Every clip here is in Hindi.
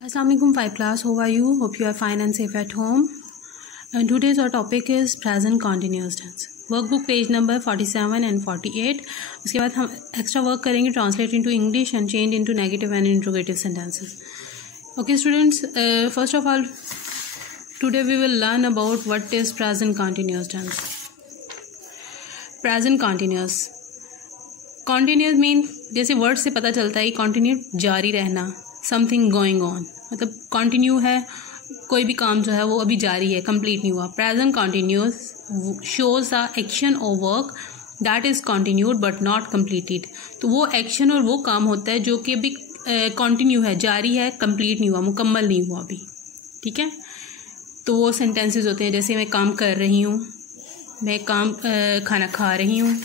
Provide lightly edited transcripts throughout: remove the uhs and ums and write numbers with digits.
Assalamualaikum 5 class, how are you? Hope you are fine and safe at home. And today's our topic is present continuous tense. Workbook page number 47 and 48. उसके बाद हम extra work करेंगे translate into English and change into negative and interrogative sentences. Okay students, first of all today we will learn about what is present continuous tense. Present continuous mean जैसे word से पता चलता है continue जारी रहना, समथिंग गोइंग ऑन, मतलब कंटिन्यू है, कोई भी काम जो है वो अभी जारी है, कंप्लीट नहीं हुआ. Present continuous shows the action और work that is continued but not completed. तो वो एक्शन और वो काम होता है जो कि अभी कंटिन्यू है, जारी है, कंप्लीट नहीं हुआ, मुकम्मल नहीं हुआ अभी. ठीक है, तो वो सेंटेंसेस होते हैं जैसे मैं काम कर रही हूँ, मैं खाना खा रही हूँ,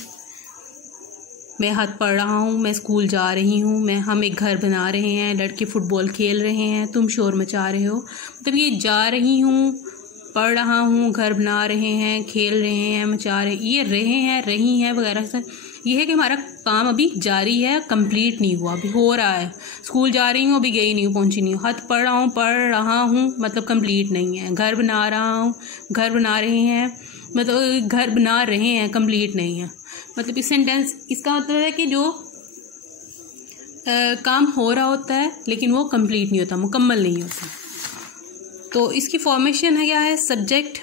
मैं हाथ पढ़ रहा हूँ, मैं स्कूल जा रही हूँ, हम एक घर बना रहे हैं, लड़के फुटबॉल खेल रहे हैं, तुम शोर मचा रहे हो. मतलब ये जा रही हूँ, पढ़ रहा हूँ, घर बना रहे हैं, खेल रहे हैं, मचा रहे हैं, ये रहे हैं, रही हैं वगैरह से ये है कि हमारा काम अभी जारी है, कंप्लीट नहीं हुआ, अभी हो रहा है. स्कूल जा रही हूँ, अभी गई नहीं हूँ, पहुँची नहीं हूँ. हाथ पढ़ रहा हूँ मतलब कंप्लीट नहीं है. घर बना रहा हूँ, घर बना रहे हैं, मतलब घर बना रहे हैं, कंप्लीट नहीं है. मतलब इस सेंटेंस इसका मतलब है कि जो काम हो रहा होता है लेकिन वो कंप्लीट नहीं होता, मुकम्मल नहीं होता. तो इसकी फॉर्मेशन है क्या है, सब्जेक्ट,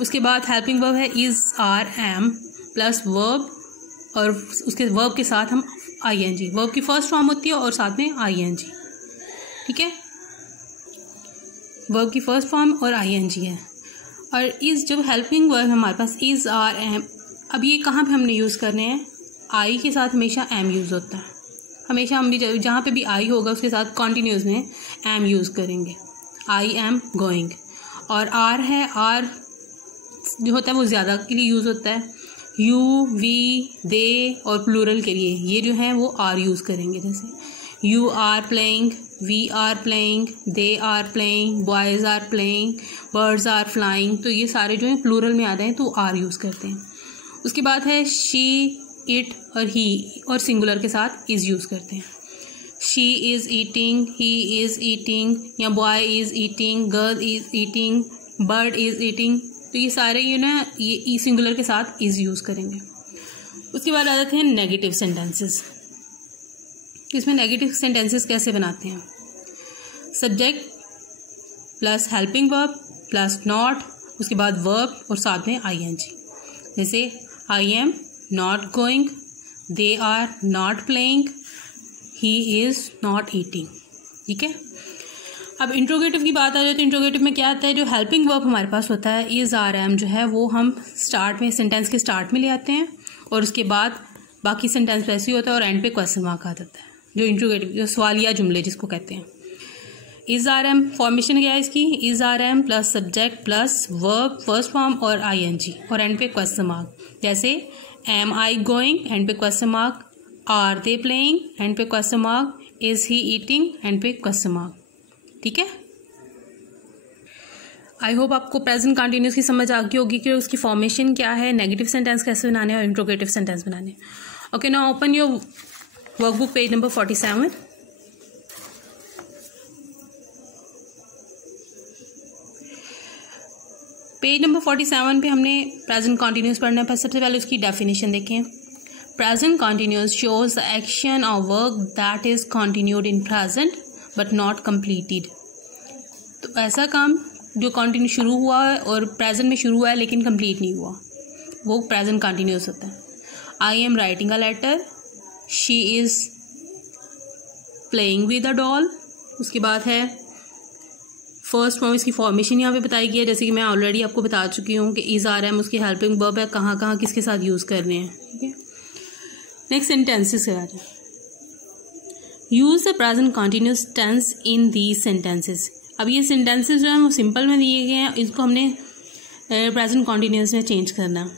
उसके बाद हेल्पिंग वर्ब है is are am plus verb, और उसके वर्ब के साथ हम आईएनजी. वर्ब की फर्स्ट फॉर्म होती है और साथ में आईएनजी. ठीक है, वर्ब की फर्स्ट फॉर्म और आईएनजी है. और इस जब हेल्पिंग वर्ब हमारे पास इज आर एम, अब ये कहाँ पे हमने यूज़ करने हैं, आई के साथ हमेशा एम यूज़ होता है. हमेशा हम भी जहाँ पे भी आई होगा उसके साथ कॉन्टिन्यूस में एम यूज़ करेंगे. I am going. और आर है, आर जो होता है वो ज़्यादा के लिए यूज़ होता है. यू, वी, दे और प्लूरल के लिए ये जो है वो आर यूज़ करेंगे. जैसे you are playing, we are playing, they are playing, boys are playing, birds are flying. तो ये सारे जो हैं प्लूरल में आते हैं तो आर यूज़ करते हैं. उसके बाद है शी, इट और ही, और सिंगुलर के साथ इज़ यूज़ करते हैं. She is eating, he is eating, या boy is eating, girl is eating, bird is eating. तो ये सारे ये सिंगुलर के साथ इज़ यूज़ करेंगे. उसके बाद आ जाते हैं नेगेटिव सेंटेंसेस. इसमें नेगेटिव सेंटेंसेस कैसे बनाते हैं, subject plus helping verb plus not, उसके बाद वर्ब और साथ में आईएनजी. जैसे I am not going, they are not playing, he is not eating. ठीक है, अब इंट्रोगेटिव की बात आ जाए तो इंट्रोगेटिव में क्या आता है, जो हेल्पिंग वर्ब हमारे पास होता है इज़ आर एम जो है वो हम स्टार्ट में, सेंटेंस के स्टार्ट में ले आते हैं और उसके बाद बाकी सेंटेंस वैसे ही होता है और एंड पे क्वेश्चन मार्क आ जाता है. जो इंट्रोगेटिव, जो सवालिया जुमले जिसको कहते हैं. इज़ आर एम फॉर्मेशन क्या है इसकी, is are am plus subject plus verb first form और आईएनजी और एंड पे क्वेश्चन मार्क. जैसे एम आई गोइंग, एंड पे question mark, are they playing, end पे question mark, is he eating, end पे क्वेश्चन मार्क. ठीक है, आई होप आपको प्रेजेंट कंटिन्यूस की समझ आ गई होगी कि उसकी फॉर्मेशन क्या है, नेगेटिव सेंटेंस कैसे बनाने और इंट्रोगेटिव सेंटेंस बनाने. Okay, now open your workbook page number 47. Page number 47 पे हमने प्रेजेंट कॉन्टिन्यूस पढ़ना है. सबसे पहले उसकी डेफिनेशन देखें. Present continuous shows the action और work that is continued in present but not completed. तो ऐसा काम जो कॉन्टिन्यू शुरू हुआ है और प्रेजेंट में शुरू हुआ है लेकिन कंप्लीट नहीं हुआ, वो प्रेजेंट कॉन्टिन्यूस होता है. I am writing a letter, she is playing with a doll. उसके बाद है फर्स्ट फॉर्म, इसकी फॉर्मेशन यहाँ पे बताई गई है जैसे कि मैं ऑलरेडी आपको बता चुकी हूँ कि इज़ आर एम उसकी हेल्पिंग वर्ब है, कहाँ कहाँ किसके साथ यूज़ करने हैं. ठीक है, नेक्स्ट सेंटेंसेस है. Use the present continuous tense in these sentences. अब ये सेंटेंसेस जो हैं वो सिंपल में दिए गए हैं, इसको हमने प्रेजेंट कंटिन्यूस में चेंज करना.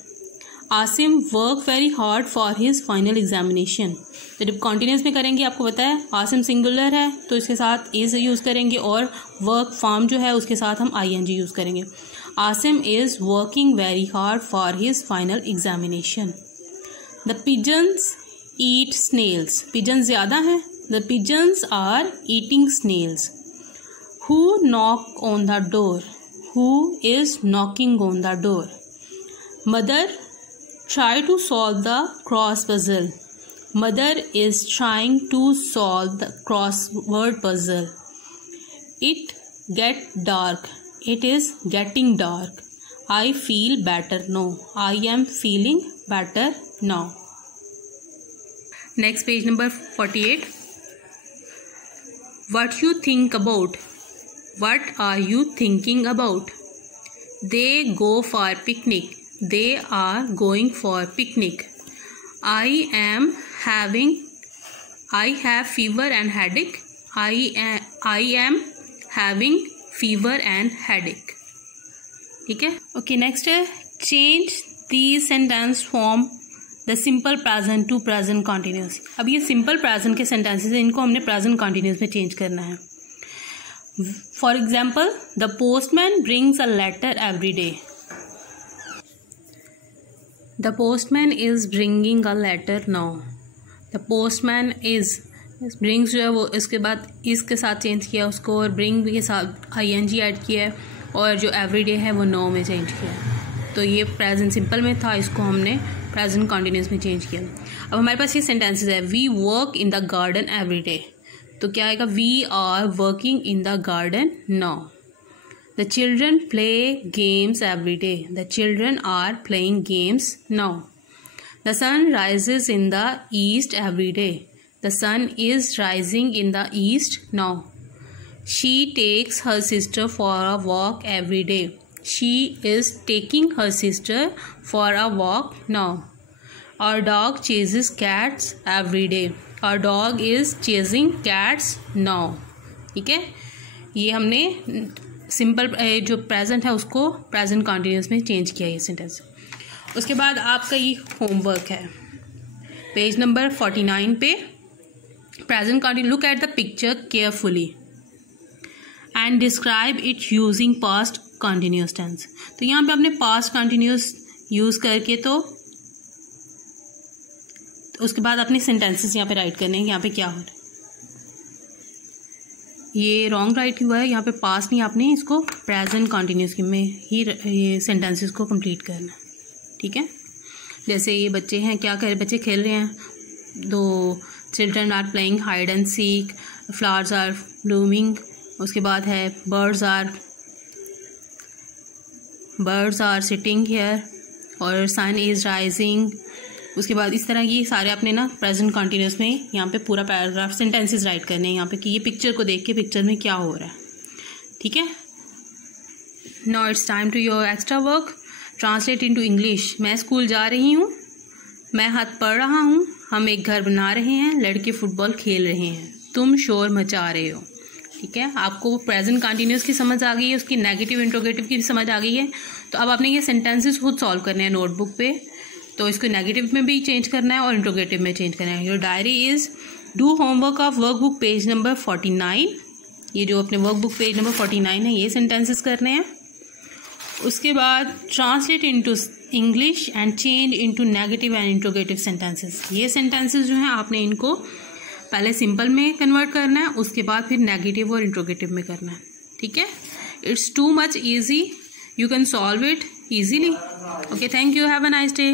Asim work very hard for his final examination. तो जब कॉन्टिन्यूस में करेंगे आपको पता है आसिम सिंगुलर है तो इसके साथ इज़ यूज़ करेंगे और वर्क फॉर्म जो है उसके साथ हम आईएनजी यूज़ करेंगे. Asim is working very hard for his final examination. The pigeons eat snails. Pigeon ज़्यादा हैं, the pigeons are eating snails. Who knock on the door? Who is knocking on the door? Mother, try to solve the cross puzzle. Mother is trying to solve the crossword puzzle. It get dark. It is getting dark. I feel better now. I am feeling better now. Next, page number 48. What you think about? What are you thinking about? They go for picnic. They are going for picnic. I have fever and headache. I am having fever and headache. ठीक है. ओके, नेक्स्ट है change these sentence from the simple present to present continuous. अब ये सिंपल प्रेजेंट के सेंटेंसेस हैं, इनको हमने प्रेजेंट कॉन्टिन्यूस में चेंज करना है. For example, the postman brings a letter every day. The postman is bringing a letter now. The postman is brings जो है वो इसके बाद इसके साथ चेंज किया उसको, और ब्रिंग के साथ ING ऐड किया है, और जो एवरी डे है वो नो में चेंज किया है. तो ये प्रेजेंट सिंपल में था, इसको हमने प्रेजेंट कॉन्टिन्यूस में चेंज किया. अब हमारे पास ये सेंटेंसेस है. We work in the garden every day. तो क्या आएगा? We are working in the garden now. The children play games every day. The children are playing games now. The sun rises in the east every day. The sun is rising in the east now. She takes her sister for a walk every day. She is taking her sister for a walk now. Our dog chases cats every day. Our dog is chasing cats now. ठीक है, ये हमने सिंपल जो प्रेजेंट है उसको प्रेजेंट कॉन्टिन्यूस में चेंज किया ये सेंटेंस. उसके बाद आपका ये होमवर्क है पेज नंबर 49 पे. Present continuous. Look at the picture carefully and describe it using past continuous tense. तो यहाँ पे आपने past continuous यूज करके तो उसके बाद अपने sentences यहाँ पे राइट करने हैं. यहाँ पे क्या हो रहा है? ये रॉन्ग राइट हुआ है. यहाँ पे past नहीं, आपने इसको present continuous में ही ये sentences को complete करना है. ठीक है, जैसे ये बच्चे हैं, क्या कर बच्चे खेल रहे हैं. दो children are playing hide and seek. Flowers are blooming. उसके बाद है बर्ड्स आर सिटिंग हियर, और सन इज़ राइजिंग. उसके बाद इस तरह ये सारे अपने ना प्रेजेंट कॉन्टिन्यूस में यहाँ पे पूरा पैराग्राफ सेंटेंसेस राइट करने हैं यहाँ पे कि ये पिक्चर को देख के पिक्चर में क्या हो रहा है. ठीक है. Now it's time to your extra work. Translate into English. मैं स्कूल जा रही हूँ. मैं हाथ पढ़ रहा हूँ. हम एक घर बना रहे हैं. लड़के फुटबॉल खेल रहे हैं. तुम शोर मचा रहे हो. ठीक है, आपको प्रेजेंट कंटिन्यूस की समझ आ गई है, उसकी नेगेटिव इंट्रोगेटिव की भी समझ आ गई है. तो अब आपने ये सेंटेंसेस खुद सॉल्व करने हैं नोटबुक पे. तो इसको नेगेटिव में भी चेंज करना है और इंट्रोगेटिव में चेंज करना है. Your diary is do homework of workbook page number 49. ये जो अपने वर्कबुक पेज नंबर 49 है, ये सेंटेंसेस करने हैं. उसके बाद translate into English and change into negative and interrogative sentences. ये सेंटेंसेस जो हैं आपने इनको पहले सिंपल में कन्वर्ट करना है, उसके बाद फिर नेगेटिव और इंट्रोगेटिव में करना है. ठीक है, it's too much easy. You can solve it easily. Okay, thank you. Have a nice day.